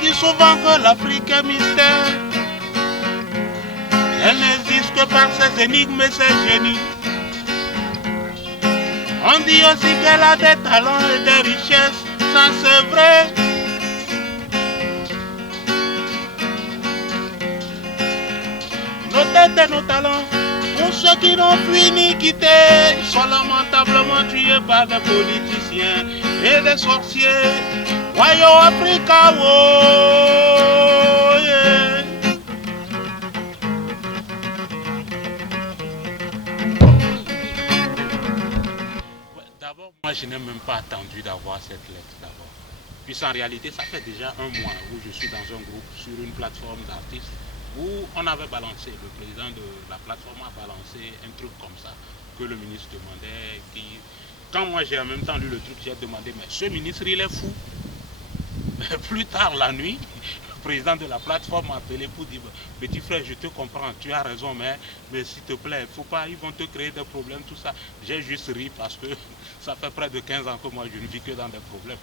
dit souvent que l'Afrique est mystère. Elle n'existe que par ses énigmes et ses génies. On dit aussi qu'elle a des talents et des richesses, ça c'est vrai. Nos têtes et nos talents, pour ceux qui n'ont fui ni quitté, sont lamentablement tués par des politiciens et des sorciers. Wayo Africa, oh, yeah. D'abord, moi je n'ai même pas attendu d'avoir cette lettre d'abord. Puisqu'en réalité, ça fait déjà un mois où je suis dans un groupe sur une plateforme d'artistes où on avait balancé, le président de la plateforme a balancé un truc comme ça, que le ministre demandait. Quand moi j'ai en même temps lu le truc, j'ai demandé, mais ce ministre il est fou. Plus tard la nuit, le président de la plateforme m'a appelé pour dire, petit frère, je te comprends, tu as raison, mais s'il te plaît, faut pas, ils vont te créer des problèmes, tout ça. J'ai juste ri parce que ça fait près de 15 ans que moi je ne vis que dans des problèmes.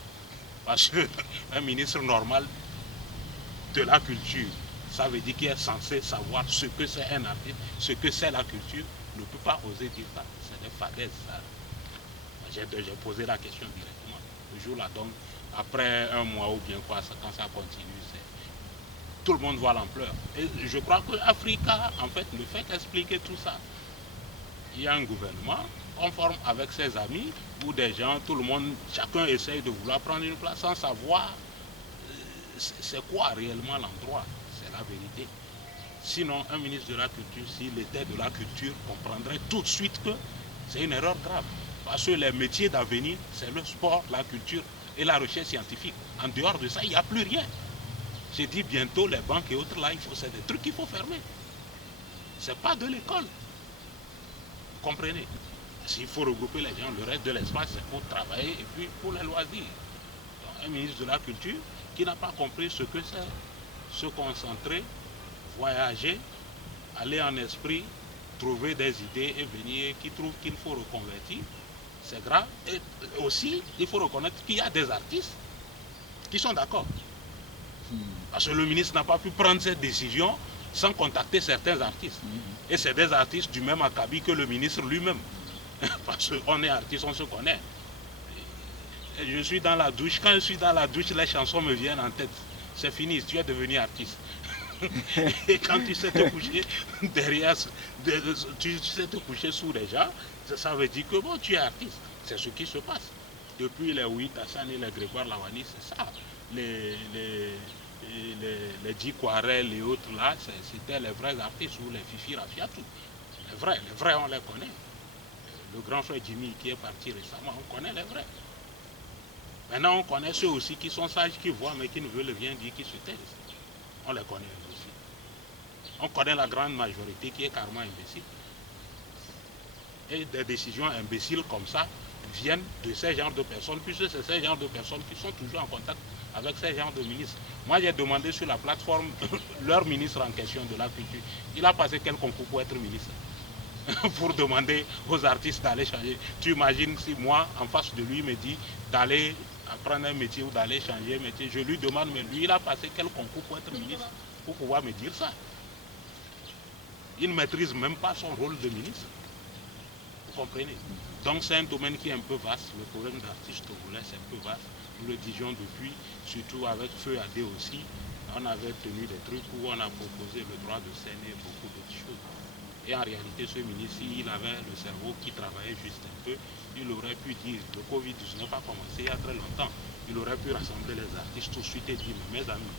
Parce qu'un ministre normal de la culture, ça veut dire qu'il est censé savoir ce que c'est un artiste, ce que c'est la culture, ne peut pas oser dire ça. C'est des fadaises, ça. J'ai posé la question directement. Le jour-là, donc, après un mois ou bien quoi, quand ça continue, tout le monde voit l'ampleur. Et je crois que Africa, en fait, ne fait qu'expliquer tout ça. Il y a un gouvernement conforme avec ses amis, où des gens, tout le monde, chacun essaye de vouloir prendre une place sans savoir c'est quoi réellement l'endroit. C'est la vérité. Sinon, un ministre de la culture, s'il était de la culture, comprendrait tout de suite que c'est une erreur grave. Parce que les métiers d'avenir, c'est le sport, la culture et la recherche scientifique. En dehors de ça, il n'y a plus rien. J'ai dit bientôt, les banques et autres, là, c'est des trucs qu'il faut fermer. C'est pas de l'école. Vous comprenez? S'il faut regrouper les gens, le reste de l'espace, c'est pour travailler et puis pour les loisirs. Donc, un ministre de la culture qui n'a pas compris ce que c'est, se concentrer, voyager, aller en esprit, trouver des idées et venir, qui trouve qu'il faut reconvertir, c'est grave. Et aussi, il faut reconnaître qu'il y a des artistes qui sont d'accord. Parce que le ministre n'a pas pu prendre cette décision sans contacter certains artistes. Et c'est des artistes du même acabit que le ministre lui-même. Parce qu'on est artiste, on se connaît. Et je suis dans la douche. Quand je suis dans la douche, les chansons me viennent en tête. C'est fini, tu es devenu artiste. Et quand tu sais te coucher derrière, tu sais te coucher sous les gens, ça veut dire que bon, tu es artiste. C'est ce qui se passe. Depuis les Ouït Hassan et les Grégoire Lawani, c'est ça. Les Djikou Arel et autres là, c'était les vrais artistes ou les Fifi Rafiatou. Les vrais on les connaît. Le grand frère Jimmy qui est parti récemment, on connaît les vrais. Maintenant on connaît ceux aussi qui sont sages, qui voient mais qui ne veulent rien dire, qui se taisent. On les connaît aussi. On connaît la grande majorité qui est carrément imbécile. Et des décisions imbéciles comme ça viennent de ces genres de personnes, puisque c'est ces genres de personnes qui sont toujours en contact avec ces genres de ministres. Moi j'ai demandé sur la plateforme leur ministre en question de la culture. Il a passé quel concours pour être ministre? Pour demander aux artistes d'aller changer. Tu imagines si moi, en face de lui, me dit d'aller apprendre un métier ou d'aller changer un métier. Je lui demande, mais lui, il a passé quel concours pour être ministre? Pour pouvoir me dire ça. Il ne maîtrise même pas son rôle de ministre. Vous comprenez? Donc c'est un domaine qui est un peu vaste. Le problème d'artiste togolais, c'est un peu vaste. Nous le disions depuis, surtout avec Feu AD aussi. On avait tenu des trucs où on a proposé le droit de scène et beaucoup d'autres choses. Et en réalité, ce ministre, s'il avait le cerveau qui travaillait juste un peu, il aurait pu dire, le Covid-19 a commencé il y a très longtemps, il aurait pu rassembler les artistes tout de suite et dire, mes amis,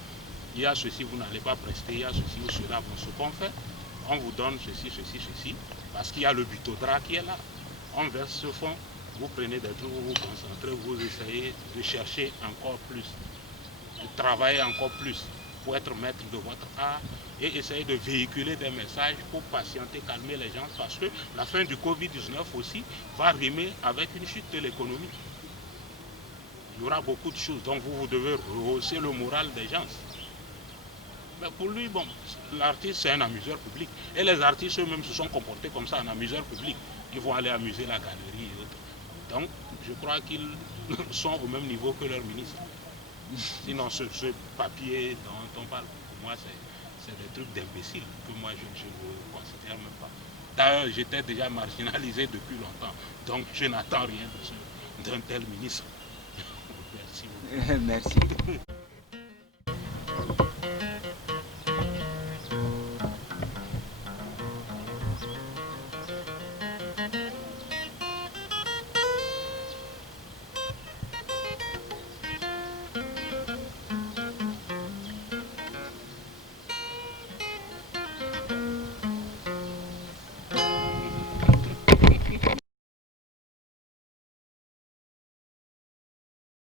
il y a ceci, vous n'allez pas prester, il y a ceci ou cela, bon, ce qu'on fait, on vous donne ceci, ceci, ceci, parce qu'il y a le butodra qui est là. On verse ce fonds, vous prenez des trucs, vous vous concentrez, vous essayez de chercher encore plus, de travailler encore plus pour être maître de votre art et essayer de véhiculer des messages pour patienter, calmer les gens, parce que la fin du Covid-19 aussi va rimer avec une chute de l'économie. Il y aura beaucoup de choses, donc vous devez rehausser le moral des gens. Mais pour lui, bon, l'artiste c'est un amuseur public. Et les artistes eux-mêmes se sont comportés comme ça, en amuseur public. Ils vont aller amuser la galerie et autres. Donc, je crois qu'ils sont au même niveau que leur ministre. Sinon, ce papier dont on parle, pour moi, c'est des trucs d'imbéciles que moi, je ne considère même pas. D'ailleurs, j'étais déjà marginalisé depuis longtemps, donc je n'attends rien d'un tel ministre. Merci beaucoup. Merci.